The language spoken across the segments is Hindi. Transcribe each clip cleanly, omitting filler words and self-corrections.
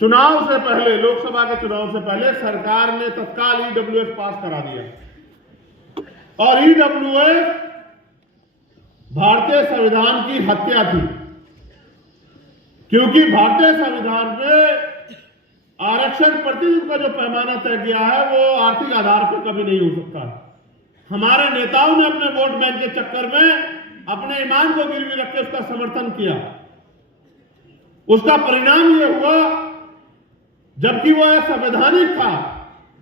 चुनाव से पहले, लोकसभा के चुनाव से पहले सरकार ने तत्काल ईडब्ल्यूएस पास करा दिया और ईडब्ल्यूएस भारतीय संविधान की हत्या थी, क्योंकि भारतीय संविधान में आरक्षण प्रतिनिधि का जो पैमाना तय किया है वो आर्थिक आधार पर कभी नहीं हो सकता। हमारे नेताओं ने अपने वोट बैंक के चक्कर में अपने ईमान को गिरवी रख के उसका समर्थन किया। उसका परिणाम ये हुआ, जबकि वो संवैधानिक था,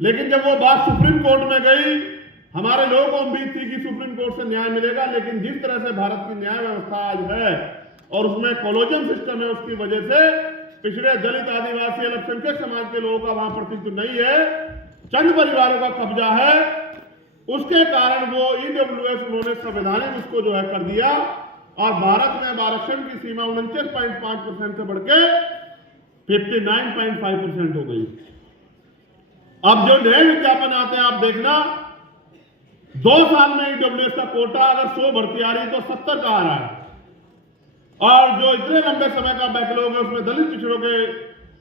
लेकिन जब वो बात सुप्रीम कोर्ट में गई, हमारे लोगों को उम्मीद थी कि सुप्रीम कोर्ट से न्याय मिलेगा, लेकिन जिस तरह से भारत की न्याय व्यवस्था आज है और उसमें कोलोजन सिस्टम है, उसकी वजह से पिछड़े दलित, आदिवासी, अल्पसंख्यक समाज के लोगों का वहां प्रतिनिधित्व नहीं है, चंद परिवारों का कब्जा है। उसके कारण वो ईडब्ल्यूएस उन्होंने संवैधानिक उसको जो है कर दिया और भारत में अब आरक्षण की सीमा 49.5% से बढ़ के 59.5% हो गई। अब जो नए विज्ञापन आते हैं, आप देखना 2 साल में ईडब्ल्यूएस का कोटा अगर 100 भर्ती आ रही तो 70 का आ रहा है, और जो इतने लंबे समय का बैकलॉग है उसमें दलित पिछड़ों के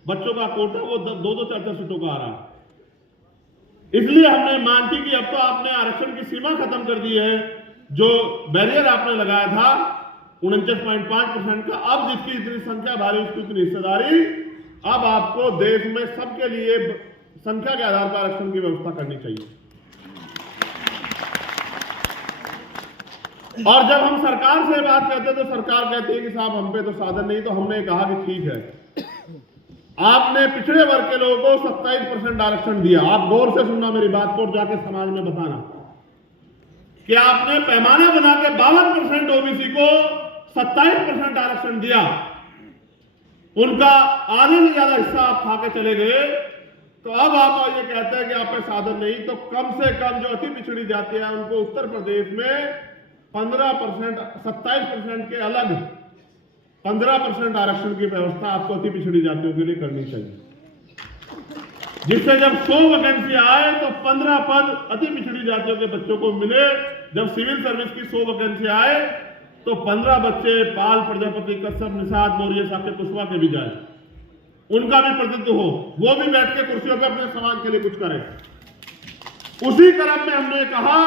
बच्चों का कोटा वो 2-2, 4-4 सीटों का आ रहा है। इसलिए हमने मांग की कि अब तो आपने आरक्षण की सीमा खत्म कर दी है, जो बैरियर आपने लगाया था 49.5% का, अब जिसकी इतनी संख्या भारी उसकी इतनी हिस्सेदारी, अब आपको देश में सबके लिए संख्या के आधार पर आरक्षण की व्यवस्था करनी चाहिए। और जब हम सरकार से बात करते हैं तो सरकार कहती है कि साहब हम पे तो साधन नहीं, तो हमने कहा कि ठीक है, आपने पिछड़े वर्ग के लोगों को 27% आरक्षण दिया। आप गौर से सुनना मेरी बात को, जाके समाज में बताना कि आपने पैमाना बना के 52% ओबीसी को 27% आरक्षण दिया, उनका आधे से ज्यादा हिस्सा आप खा के चले गए। तो अब आप ये कहते हैं कि आप पे साधन नहीं, तो कम से कम जो अति पिछड़ी जाति है उनको उत्तर प्रदेश में 15%, 27% के अलग 15% आरक्षण की व्यवस्था आपको अति पिछड़ी जातियों के लिए करनी चाहिए, जिससे जब 100 वैकेंसी आए तो 15 पद अति पिछड़ी जातियों के बच्चों को मिले। जब सिविल सर्विस की 100 वैकेंसी आए तो 15 बच्चे पाल, प्रजापति, कश्यप, निषाद, मौर्य, साक्य, कुशवाहा के भी जाए, उनका भी प्रतिनिधित्व हो, वो भी बैठ के कुर्सियों पर अपने समाज के लिए कुछ करें। उसी क्रम में हमने कहा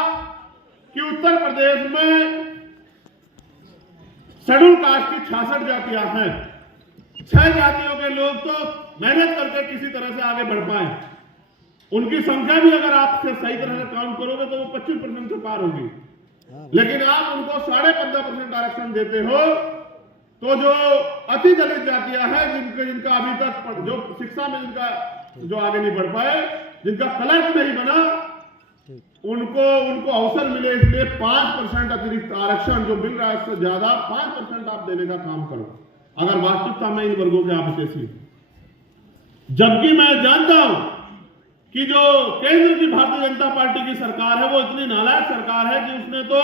कि उत्तर प्रदेश में शेड्यूल कास्ट की 66 जातियां हैं। 6 जातियों के लोग तो मेहनत करके किसी तरह से आगे बढ़ पाए, उनकी संख्या भी अगर आप सही तरह से काउंट करोगे तो वो 25% से पार होगी, लेकिन आप उनको 15.5% आरक्षण देते हो। तो जो अति दलित जातियां हैं, जिनका अभी तक जो शिक्षा में जिनका जो आगे नहीं बढ़ पाए, जिनका क्लर्क नहीं बना, उनको अवसर मिले, इसलिए 5% अतिरिक्त आरक्षण जो मिल रहा है उससे ज्यादा 5% आप देने का काम करो, अगर वास्तविकता में इन वर्गों के आप हितैषी। जबकि मैं जानता हूं कि जो केंद्र की भारतीय जनता पार्टी की सरकार है वो इतनी नालायक सरकार है कि उसने तो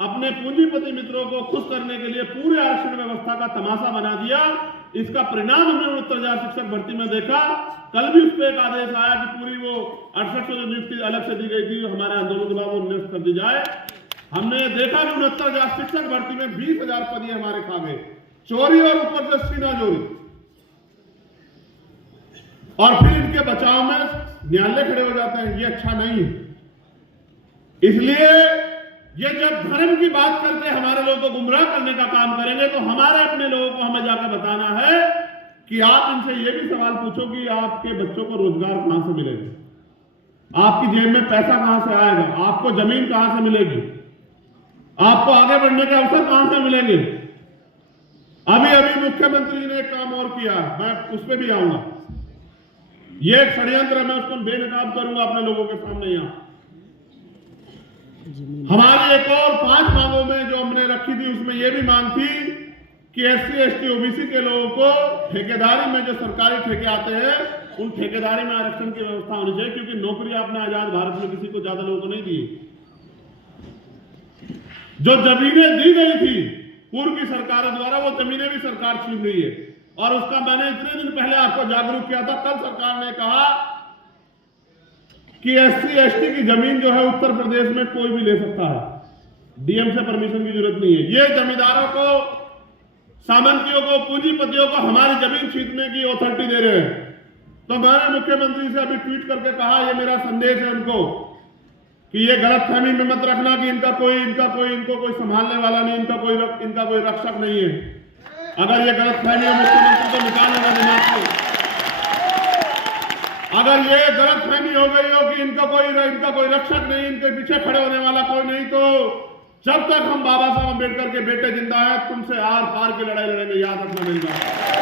अपने पूंजीपति मित्रों को खुश करने के लिए पूरे आरक्षण व्यवस्था का तमाशा बना दिया। इसका परिणाम हमने 69,000 शिक्षक भर्ती में देखा। कल भी उस पर एक आदेश आया कि पूरी वो 6800 जो नियुक्ति अलग से दी गई थी, हमारे आंदोलन के बाद वो निरस्त कर दी जाए। हमने देखा कि 69,000 शिक्षक भर्ती में 20,000 पद हमारे खा गए, चोरी और ऊपर से सीना चोरी, और फिर इनके बचाव में न्यायालय खड़े हो जाते हैं। ये अच्छा नहीं है। इसलिए ये जब धर्म की बात करके हमारे लोगों को गुमराह करने का काम करेंगे तो हमारे अपने लोगों को हमें जाकर बताना है कि आप इनसे ये भी सवाल पूछो कि आपके बच्चों को रोजगार कहां से मिलेगा, आपकी जेब में पैसा कहां से आएगा, आपको जमीन कहां से मिलेगी, आपको आगे बढ़ने के अवसर कहां से मिलेंगे। अभी मुख्यमंत्री ने एक काम और किया, मैं उस पर भी आऊंगा। ये एक षड्यंत्र है, मैं उसको बेनकाब करूंगा अपने लोगों के सामने। यहां हमारी एक और 5 मांगों में जो हमने रखी थी उसमें यह भी मांग थी कि SC, ST, OBC के लोगों को ठेकेदारी में जो सरकारी ठेके आते हैं उन ठेकेदारी में आरक्षण की व्यवस्था होनी चाहिए, क्योंकि नौकरी आपने आजाद भारत में किसी को ज्यादा लोगों को नहीं दी। जो जमीनें दी गई थी पूर्व की सरकारों द्वारा, वो जमीनें भी सरकार छीन रही है, और उसका मैंने इतने दिन पहले आपको जागरूक किया था। कल सरकार ने कहा कि SC, ST की जमीन जो है उत्तर प्रदेश में कोई भी ले सकता है, DM से परमिशन की जरूरत नहीं है। ये जमींदारों को सामंतियों को, पूंजीपतियों को हमारी जमीन छीनने की अथॉरिटी दे रहे हैं। तो मैंने मुख्यमंत्री से अभी ट्वीट करके कहा, ये मेरा संदेश है उनको कि ये गलतफहमी में मत रखना कि इनको कोई संभालने वाला नहीं, इनका कोई रक्षक नहीं है। अगर ये गलतफहमी है, मुख्यमंत्री को निकालेगा दिमाग से। अगर ये गलतफहमी हो गई हो कि इनका कोई रक्षक नहीं, इनके पीछे खड़े होने वाला कोई नहीं, तो जब तक हम बाबा साहब अम्बेडकर के बेटे जिंदा है, तुमसे आर पार की लड़ाई लड़ेंगे, याद रखना मेरी बात।